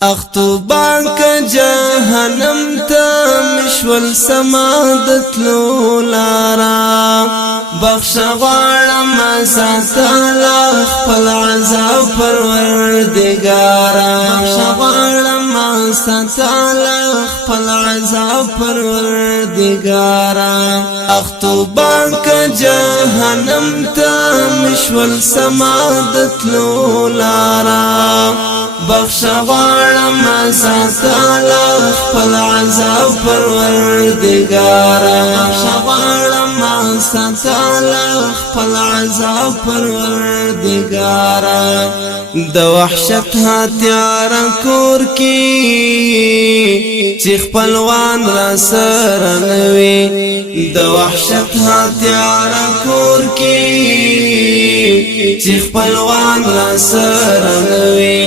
اختوبان کا جهنم تا مشول سمادت لولارا بخش غوارم ساتالا خپل عذاب پروردگارا بخش غوارم ساتالا خپل عذاب پروردگارا اختوبان کا جهنم تا مشول سمادت لولارا بخش غوارم ساتالا خپل عذاب پروردگارا بخش غوارم ساتالا خپل عذاب پروردگارا د وحشت هتیار کور کی چې خپلوان را سره نوي د وحشت هتیار کور کی چې خپلوان را سره نوي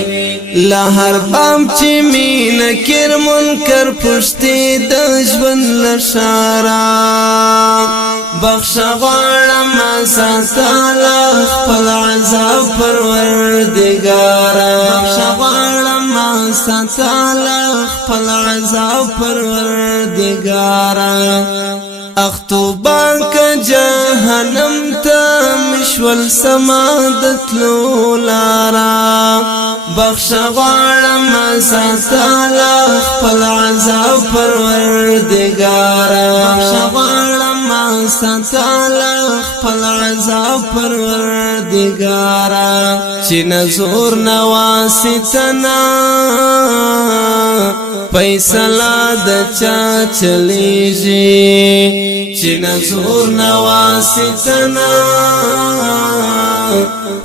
لهر بام چې مين کر منکر پښتي د ژوند لشارا بخش غوارم ساتالا خپل عذاب پروردگارا بخش غوارم ساتالا خپل عذاب پروردگارا اختوبان کا جهنم تا مشول سمادت لولارا بخش غوارم ساتالا خپل عذاب پروردگارا بخش غوارم ساتالا خپل عذاب پروردگارا چې نزور نواسیتنا فیصله د چا چلیږي چې نزور نواسیتنا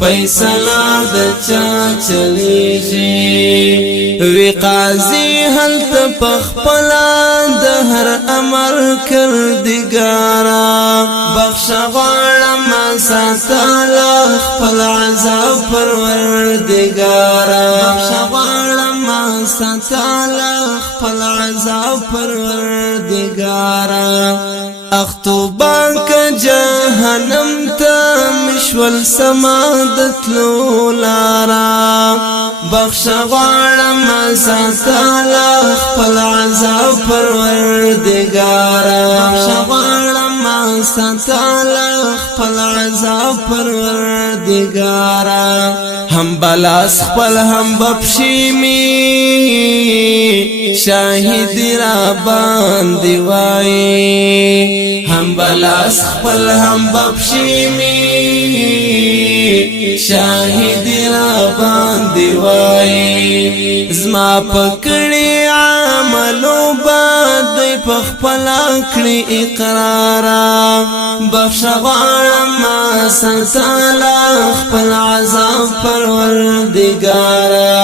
فیصله د چا چلیږي وی قاضي هلته پخپلا د هر امر کردګارا بخش غوارم ساتالا خپل عذاب پروردگارا بخش غوارم ساتالا خپل عذاب پروردگارا اختوبان کا جهنم تا مشول سمادت لولارا بخش غوارم ساتالا خپل عذاب پروردگارا بخش غوارم ساتالا خپل عذاب پروردگارا هم بلاس خپل هم بپشیمی شاهد را باندې وای هم بلاس خپل هم بپشیمی شاهد را باندې وای زما پکړی عملو باد پخپل کړی اقرارا بخش غوارم ساتالا خپل عذاب پروردگارا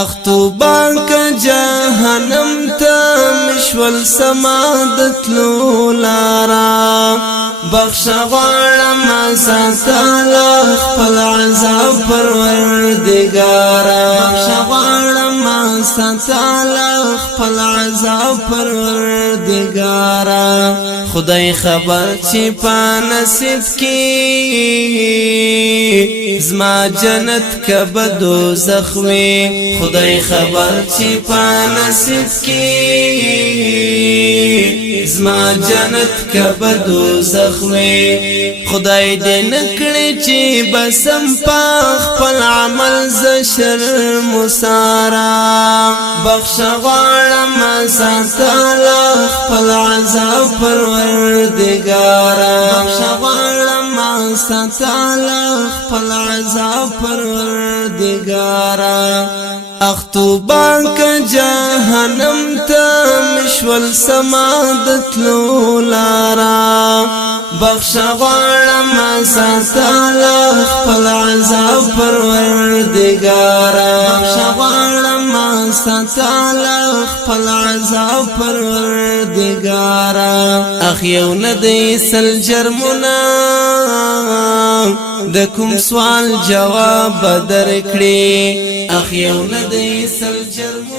اختوبان کا جهنم تا مشول سمادت لولارا بخش غوارم ساتالا خپل عذاب پروردگارا بخش غوارم ساتالا خپل عذاب پروردگارا خدای خبر چې په نصیب کې زما جنت کب دوزخ وي خدای خبر چې په نصیب کې زما جنت کب دوزخ وي خدای دې نکړي چې بسم په خپل عمل ز شرم سارا بخش غوارم ساتالا خپل عذاب پروردگارا بخش غوارم ساتالا خپل عذاب پروردگارا اختوبان کا جهنم تا مشول سمادت لولارا بخش غوارم ساتالا خپل عذاب پروردگارا بخش غوارم ساتالا خپل عذاب پروردگارا اخیو ندی سل جرمنا د کوم سوال جواب درکړي اخیو ندی سل جرمنا